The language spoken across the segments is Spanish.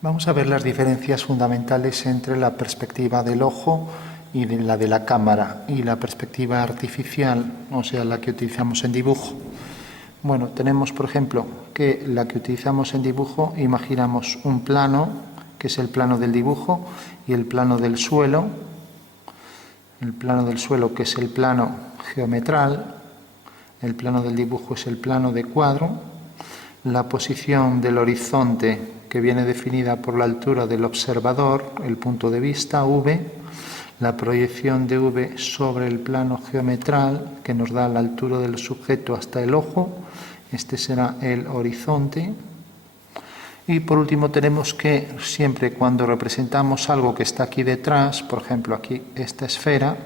Vamos a ver las diferencias fundamentales entre la perspectiva del ojo y la de la cámara y la perspectiva artificial, o sea, la que utilizamos en dibujo. Bueno, tenemos, por ejemplo, que la que utilizamos en dibujo, imaginamos un plano, que es el plano del dibujo, y el plano del suelo, que es el plano geometral, el plano del dibujo es el plano de cuadro, la posición del horizonte, que viene definida por la altura del observador, el punto de vista, V, la proyección de V sobre el plano geometral, que nos da la altura del sujeto hasta el ojo, este será el horizonte. Y por último tenemos que siempre cuando representamos algo que está aquí detrás, por ejemplo aquí esta esfera,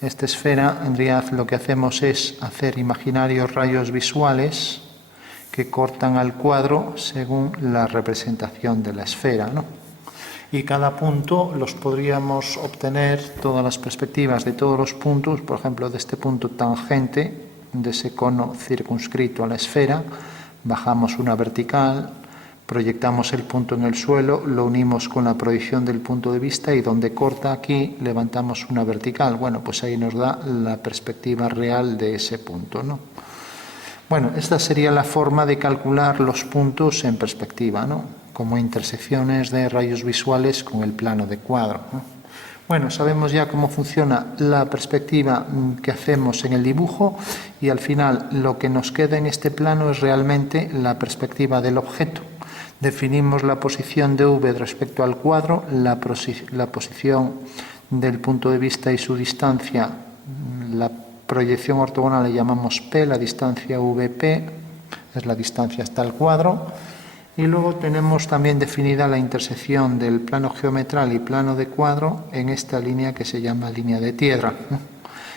en realidad lo que hacemos es hacer imaginarios rayos visuales que cortan al cuadro según la representación de la esfera, ¿no? Y cada punto los podríamos obtener, todas las perspectivas de todos los puntos, por ejemplo de este punto tangente, de ese cono circunscrito a la esfera, bajamos una vertical, proyectamos el punto en el suelo, lo unimos con la proyección del punto de vista y donde corta aquí levantamos una vertical. Bueno, pues ahí nos da la perspectiva real de ese punto, ¿no? Bueno, esta sería la forma de calcular los puntos en perspectiva, ¿no? Como intersecciones de rayos visuales con el plano de cuadro, ¿no? Bueno, sabemos ya cómo funciona la perspectiva que hacemos en el dibujo y al final lo que nos queda en este plano es realmente la perspectiva del objeto. Definimos la posición de V respecto al cuadro, la posición del punto de vista y su distancia, la proyección ortogonal le llamamos P, la distancia VP, es la distancia hasta el cuadro. Y luego tenemos también definida la intersección del plano geometral y plano de cuadro en esta línea que se llama línea de Tierra.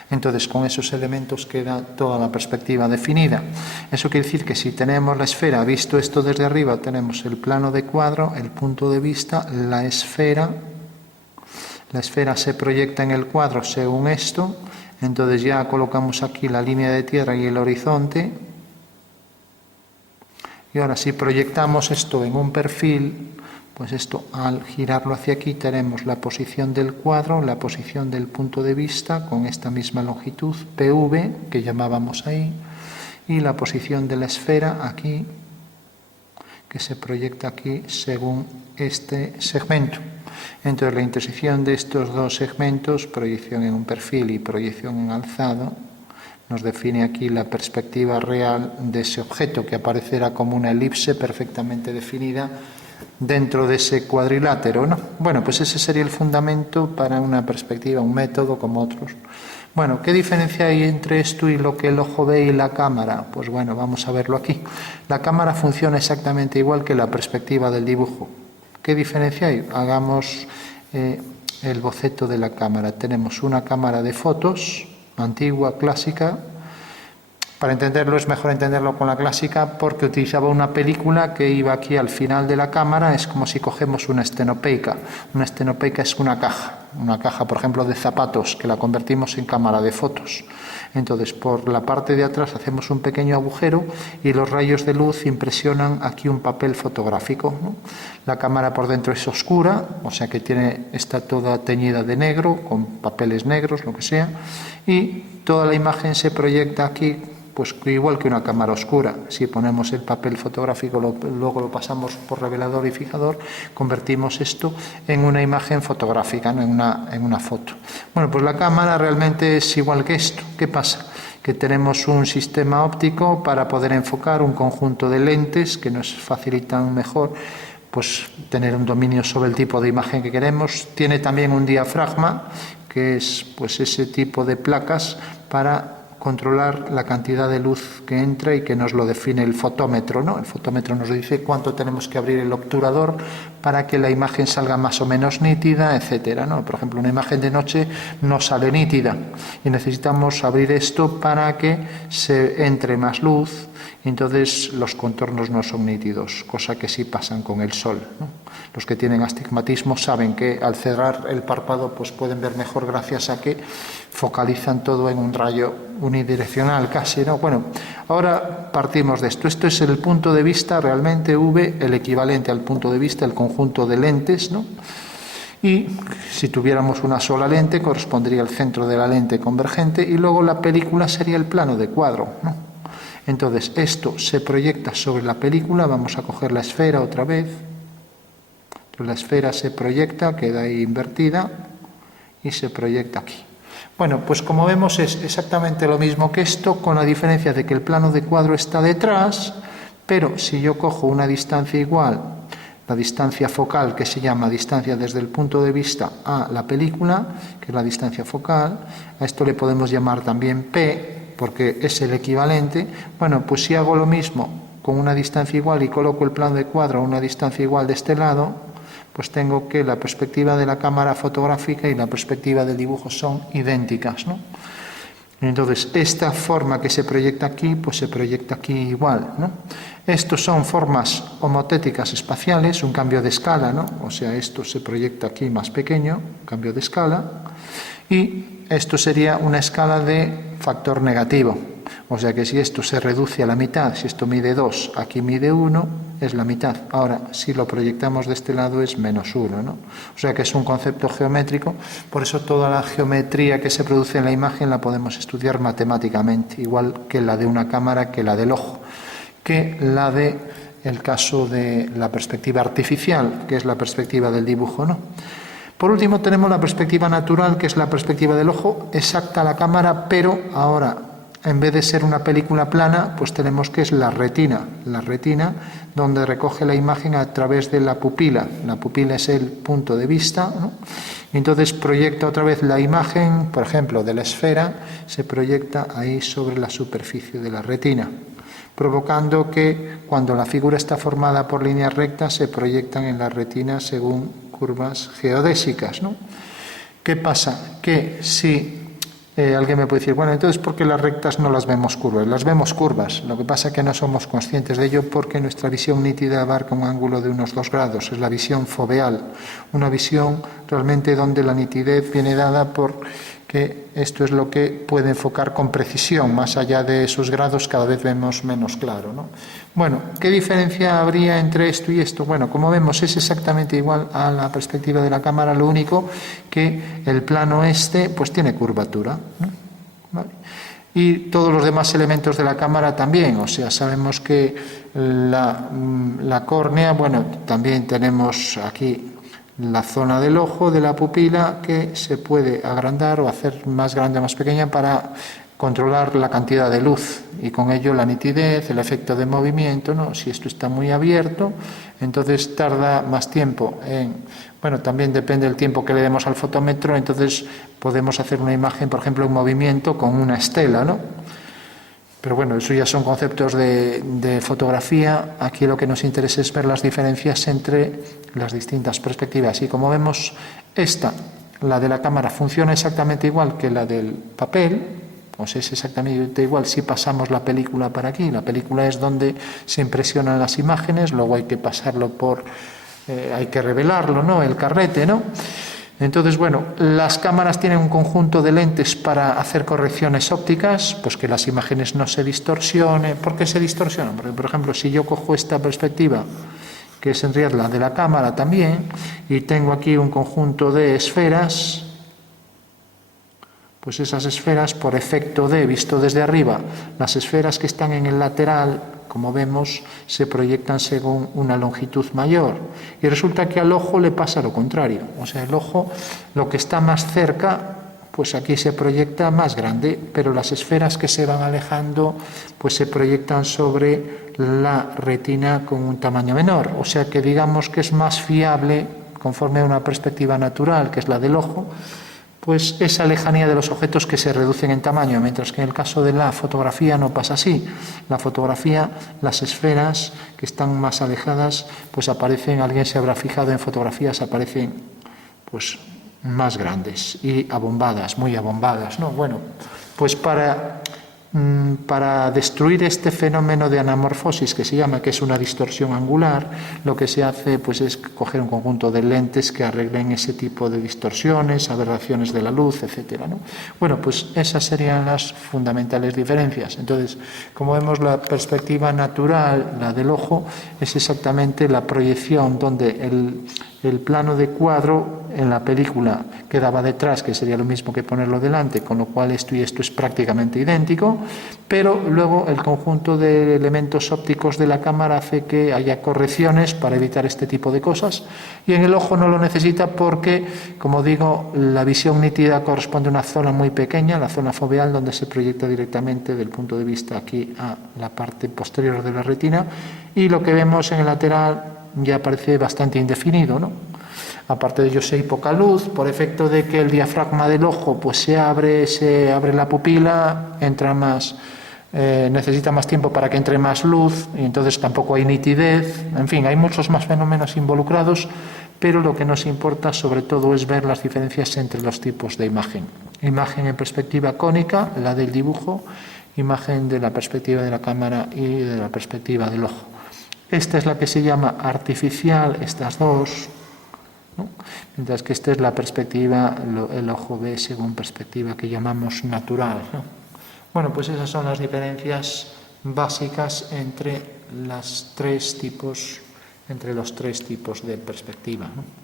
Entonces, con esos elementos queda toda la perspectiva definida. Eso quiere decir que si tenemos la esfera, visto esto desde arriba, tenemos el plano de cuadro, el punto de vista, la esfera. La esfera se proyecta en el cuadro según esto. Entonces ya colocamos aquí la línea de tierra y el horizonte. Y ahora si proyectamos esto en un perfil, pues esto al girarlo hacia aquí tenemos la posición del cuadro, la posición del punto de vista con esta misma longitud, PV, que llamábamos ahí, y la posición de la esfera aquí, que se proyecta aquí según este segmento. Entonces la intersección de estos dos segmentos, proyección en un perfil y proyección en alzado, nos define aquí la perspectiva real de ese objeto, que aparecerá como una elipse perfectamente definida dentro de ese cuadrilátero, ¿no? Bueno, pues ese sería el fundamento para una perspectiva, un método como otros. Bueno, ¿qué diferencia hay entre esto y lo que el ojo ve y la cámara? Pues bueno, vamos a verlo aquí. La cámara funciona exactamente igual que la perspectiva del dibujo. ¿Qué diferencia hay? Hagamos el boceto de la cámara. Tenemos una cámara de fotos, antigua, clásica. Para entenderlo es mejor entenderlo con la clásica porque utilizaba una película que iba aquí al final de la cámara. Es como si cogemos una estenopeica. Una estenopeica es una caja, por ejemplo, de zapatos, que la convertimos en cámara de fotos. Entonces, por la parte de atrás hacemos un pequeño agujero y los rayos de luz impresionan aquí un papel fotográfico, ¿no? La cámara por dentro es oscura, o sea que está toda teñida de negro, con papeles negros, lo que sea, y toda la imagen se proyecta aquí, pues igual que una cámara oscura. Si ponemos el papel fotográfico, luego lo pasamos por revelador y fijador, convertimos esto en una imagen fotográfica, ¿no? en una foto. Bueno, pues la cámara realmente es igual que esto. ¿Qué pasa? Que tenemos un sistema óptico para poder enfocar un conjunto de lentes que nos facilitan mejor pues tener un dominio sobre el tipo de imagen que queremos. Tiene también un diafragma, que es pues ese tipo de placas para controlar la cantidad de luz que entra y que nos lo define el fotómetro, ¿no? El fotómetro nos dice cuánto tenemos que abrir el obturador para que la imagen salga más o menos nítida, etcétera, ¿no? Por ejemplo, una imagen de noche no sale nítida y necesitamos abrir esto para que se entre más luz y entonces los contornos no son nítidos, cosa que sí pasan con el sol, ¿no? Los que tienen astigmatismo saben que al cerrar el párpado pues pueden ver mejor gracias a que focalizan todo en un rayo unidireccional casi, ¿no? Bueno, ahora partimos de esto. Esto es el punto de vista realmente V, el equivalente al punto de vista, el conjunto de lentes, ¿no? Y si tuviéramos una sola lente, correspondería al centro de la lente convergente y luego la película sería el plano de cuadro, ¿no? Entonces, esto se proyecta sobre la película, vamos a coger la esfera otra vez. La esfera se proyecta, queda ahí invertida y se proyecta aquí. Bueno, pues como vemos es exactamente lo mismo que esto, con la diferencia de que el plano de cuadro está detrás, pero si yo cojo una distancia igual, la distancia focal, que se llama distancia desde el punto de vista a la película, que es la distancia focal, a esto le podemos llamar también P, porque es el equivalente. Bueno, pues si hago lo mismo con una distancia igual y coloco el plano de cuadro a una distancia igual de este lado, pues tengo que la perspectiva de la cámara fotográfica y la perspectiva del dibujo son idénticas, ¿no? Entonces, esta forma que se proyecta aquí, pues se proyecta aquí igual, ¿no? Estos son formas homotéticas espaciales, un cambio de escala, ¿no? O sea, esto se proyecta aquí más pequeño, cambio de escala, y esto sería una escala de factor negativo. O sea que si esto se reduce a la mitad, si esto mide 2, aquí mide 1, es la mitad. Ahora, si lo proyectamos de este lado es menos 1, ¿no? O sea que es un concepto geométrico, por eso toda la geometría que se produce en la imagen la podemos estudiar matemáticamente, igual que la de una cámara, que la del ojo, que la de el caso de la perspectiva artificial, que es la perspectiva del dibujo, ¿no? Por último tenemos la perspectiva natural, que es la perspectiva del ojo, exacta a la cámara, pero ahora, en vez de ser una película plana, pues tenemos que es la retina donde recoge la imagen a través de la pupila. La pupila es el punto de vista, ¿no? Y entonces proyecta otra vez la imagen, por ejemplo, de la esfera, se proyecta ahí sobre la superficie de la retina, provocando que cuando la figura está formada por líneas rectas se proyectan en la retina según curvas geodésicas, ¿no? ¿Qué pasa? Que si alguien me puede decir, bueno, entonces ¿por qué las rectas no las vemos curvas? Las vemos curvas, lo que pasa es que no somos conscientes de ello porque nuestra visión nítida abarca un ángulo de unos 2 grados, es la visión foveal, una visión realmente donde la nitidez viene dada por que esto es lo que puede enfocar con precisión, más allá de esos grados cada vez vemos menos claro, ¿no? Bueno, ¿qué diferencia habría entre esto y esto? Bueno, como vemos es exactamente igual a la perspectiva de la cámara, lo único que el plano este pues tiene curvatura, ¿no? ¿Vale? Y todos los demás elementos de la cámara también, o sea, sabemos que la córnea, bueno, también tenemos aquí la zona del ojo, de la pupila, que se puede agrandar o hacer más grande o más pequeña para controlar la cantidad de luz y con ello la nitidez, el efecto de movimiento, ¿no? Si esto está muy abierto, entonces tarda más tiempo en... Bueno, también depende del tiempo que le demos al fotómetro, entonces podemos hacer una imagen, por ejemplo, en movimiento con una estela, ¿no? Pero bueno, eso ya son conceptos de fotografía. Aquí lo que nos interesa es ver las diferencias entre las distintas perspectivas. Y como vemos, esta, la de la cámara, funciona exactamente igual que la del papel. O sea, es exactamente igual si pasamos la película para aquí. La película es donde se impresionan las imágenes, luego hay que pasarlo por... hay que revelarlo, ¿no? El carrete, ¿no? Entonces, bueno, las cámaras tienen un conjunto de lentes para hacer correcciones ópticas, pues que las imágenes no se distorsionen. ¿Por qué se distorsionan? Porque, por ejemplo, si yo cojo esta perspectiva, que es en realidad la de la cámara también, y tengo aquí un conjunto de esferas, pues esas esferas, por efecto de, visto desde arriba, las esferas que están en el lateral, como vemos, se proyectan según una longitud mayor. Y resulta que al ojo le pasa lo contrario. O sea, el ojo, lo que está más cerca, pues aquí se proyecta más grande, pero las esferas que se van alejando, pues se proyectan sobre la retina con un tamaño menor. O sea que digamos que es más fiable, conforme a una perspectiva natural, que es la del ojo, pues esa lejanía de los objetos que se reducen en tamaño, mientras que en el caso de la fotografía no pasa así. La fotografía, las esferas que están más alejadas, pues aparecen, alguien se habrá fijado en fotografías, aparecen pues más grandes y abombadas, muy abombadas, ¿no? Bueno, pues para para destruir este fenómeno de anamorfosis que se llama, que es una distorsión angular, lo que se hace pues es coger un conjunto de lentes que arreglen ese tipo de distorsiones, aberraciones de la luz, etcétera, ¿no? Bueno, pues esas serían las fundamentales diferencias. Entonces, como vemos, la perspectiva natural, la del ojo, es exactamente la proyección donde el plano de cuadro en la película quedaba detrás, que sería lo mismo que ponerlo delante, con lo cual esto y esto es prácticamente idéntico, pero luego el conjunto de elementos ópticos de la cámara hace que haya correcciones para evitar este tipo de cosas, y en el ojo no lo necesita porque, como digo, la visión nítida corresponde a una zona muy pequeña, la zona foveal, donde se proyecta directamente del punto de vista aquí a la parte posterior de la retina, y lo que vemos en el lateral ya parece bastante indefinido, ¿no? Aparte de ello, hay poca luz, por efecto de que el diafragma del ojo pues se abre la pupila, entra más, necesita más tiempo para que entre más luz, y entonces tampoco hay nitidez. En fin, hay muchos más fenómenos involucrados, pero lo que nos importa sobre todo es ver las diferencias entre los tipos de imagen. Imagen en perspectiva cónica, la del dibujo, imagen de la perspectiva de la cámara y de la perspectiva del ojo. Esta es la que se llama artificial, estas dos, ¿no? Mientras que esta es la perspectiva, el ojo ve según perspectiva que llamamos natural, ¿no? Bueno, pues esas son las diferencias básicas entre los tres tipos de perspectiva, ¿no?